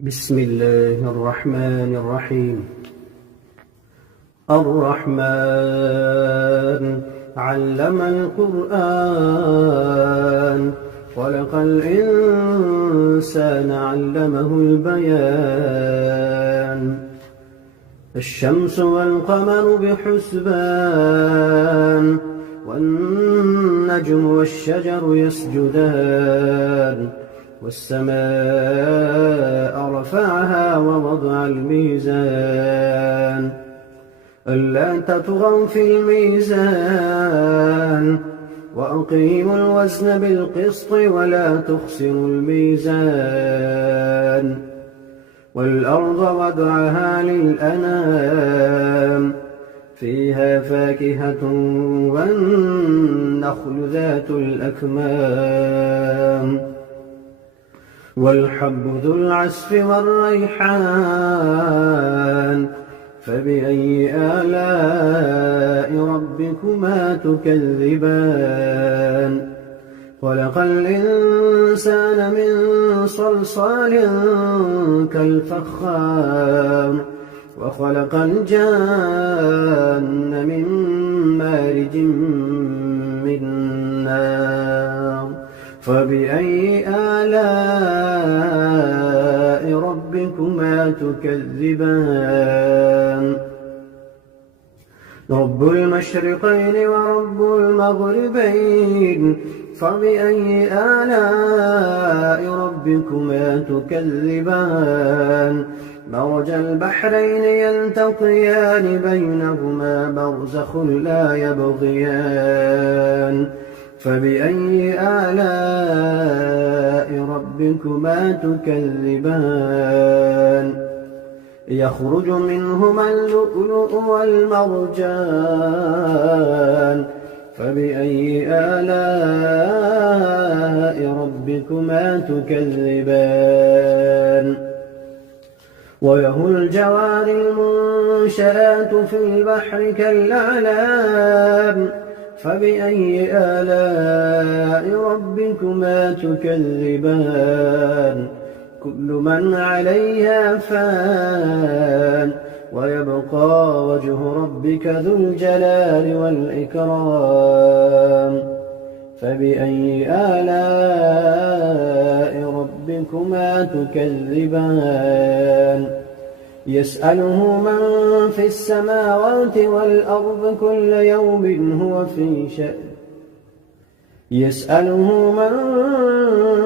بسم الله الرحمن الرحيم. الرحمن علم القرآن، خلق الإنسان علمه البيان. الشمس والقمر بحسبان، والنجم والشجر يسجدان. والسماء رفعها ووضع الميزان، ألا تطغوا في الميزان، وأقيموا الوزن بالقسط ولا تخسروا الميزان. والأرض وضعها للأنام، فيها فاكهة والنخل ذات الأكمام، والحب ذو العصف والريحان. فبأي آلاء ربكما تكذبان؟ خلق الإنسان من صلصال كالفخار، وخلق الجان من مارج من نار. فبأي آلاء ربكما تكذبان؟ رب المشرقين ورب المغربين، فبأي آلاء ربكما تكذبان؟ مرج البحرين يلتقيان، بينهما برزخ لا يبغيان. فبأي آلاء ربكما تكذبان؟ يخرج منهما اللؤلؤ والمرجان. فبأي آلاء ربكما تكذبان؟ وله الجوار المنشآت في البحر كالأعلام. فبأي آلاء ربكما تكذبان؟ كل من عليها فان، ويبقى وجه ربك ذو الجلال والإكرام. فبأي آلاء ربكما تكذبان؟ يسأله من في السماوات والأرض كل يوم هو في شأن. يسأله من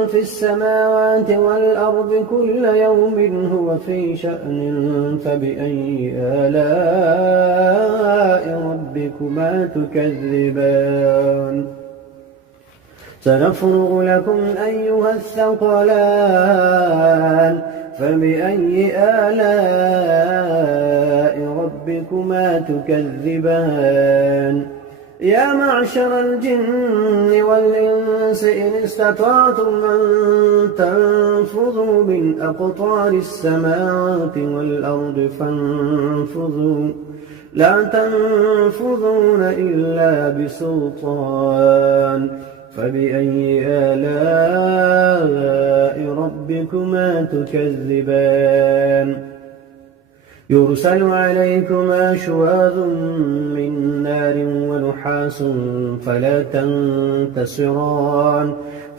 في السماوات والأرض كل يوم هو في شأن. فبأي آلاء ربكما تكذبان؟ سنفرغ لكم أيها الثقلان. فبأي آلاء ربكما تكذبان؟ يا معشر الجن والإنس إن استطعتم أن تنفذوا من أقطار السماوات والأرض فانفذوا، لا تنفذون إلا بسلطان. فبأي آلاء ربكما تكذبان؟ يرسل عليكما شواظ من نار ونحاس فلا تنتصران.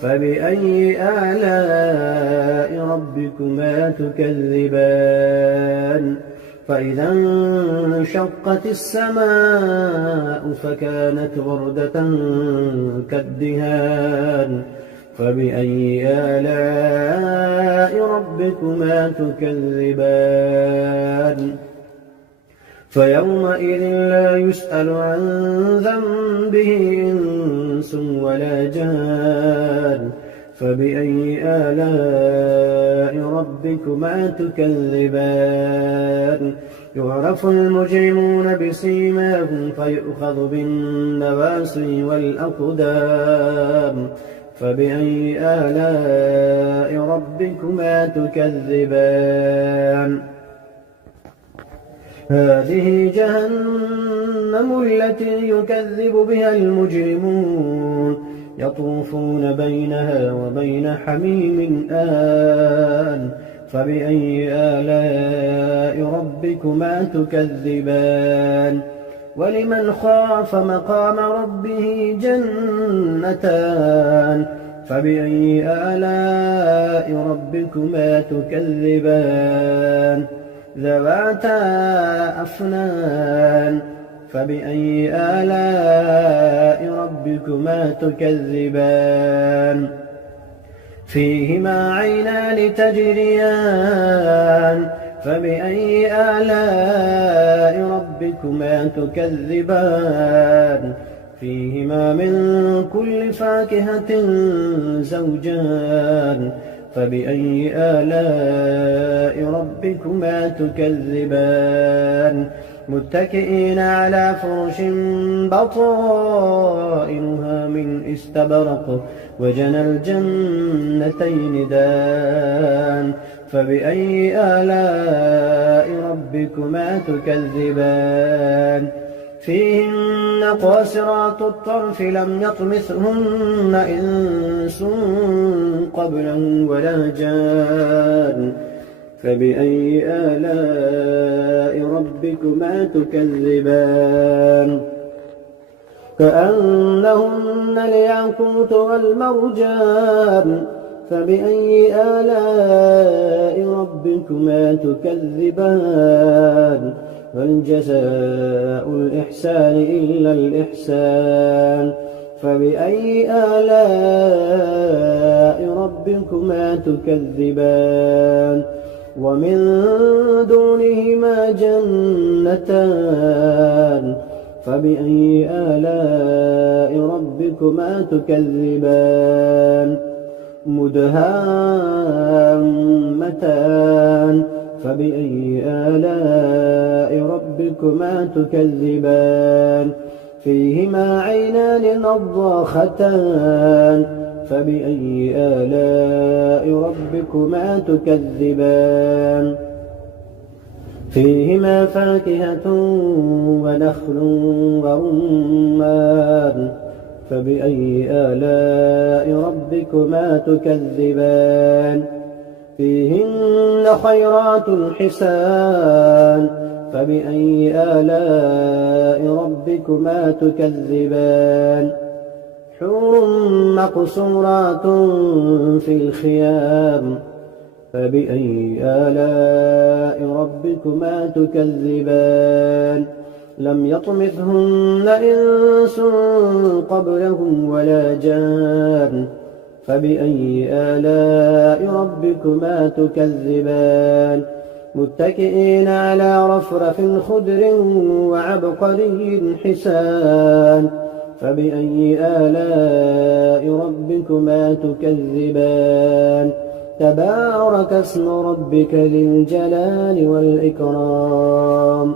فبأي آلاء ربكما تكذبان؟ فإذا انشقت السماء فكانت وردة كالدهان. فبأي آلاء ربكما تكذبان؟ فيومئذ لا يسأل عن ذنبه إنس ولا جان. فبأي آلاء ربكما تكذبان؟ يعرف المجرمون بسيماهم فيؤخذ بالنواصي والأقدام. فبأي آلاء ربكما تكذبان؟ هذه جهنم التي يكذب بها المجرمون، يطوفون بينها وبين حميم آن فبأي آلاء ربكما تكذبان ولمن خاف مقام ربه جنتان فبأي آلاء ربكما تكذبان ذواتا أفنان فبأي آلاء ربكما تكذبان فيهما عينان تجريان فبأي آلاء ربكما تكذبان فيهما من كل فاكهة زوجان فبأي آلاء ربكما تكذبان متكئين على فرش بطائنها من استبرق وجنى الجنتين دان فبأي آلاء ربكما تكذبان فيهن قاصرات الطرف لم يطمثهن إنس قبلهم ولا جان فبأي آلاء ربكما تكذبان كأنهن الياقوت والمرجان فبأي آلاء ربكما تكذبان هل جزاء الإحسان إلا الإحسان فبأي آلاء ربكما تكذبان ومن دونهما جنتان فبأي آلاء ربكما تكذبان مدهامتان فبأي آلاء ربكما تكذبان فيهما عينان نضاختان فبأي آلاء ربكما تكذبان فيهما فاكهة ونخل ورمان فبأي آلاء ربكما تكذبان فيهن خيرات حسان فبأي آلاء ربكما تكذبان حور مقصورات في الخيام فبأي آلاء ربكما تكذبان لم يطمثهن إنس قبلهم ولا جان فبأي آلاء ربكما تكذبان متكئين على رفرف خضر وعبقري حسان فبأي آلاء ربكما تكذبان تبارك اسم ربك ذي الجلال والإكرام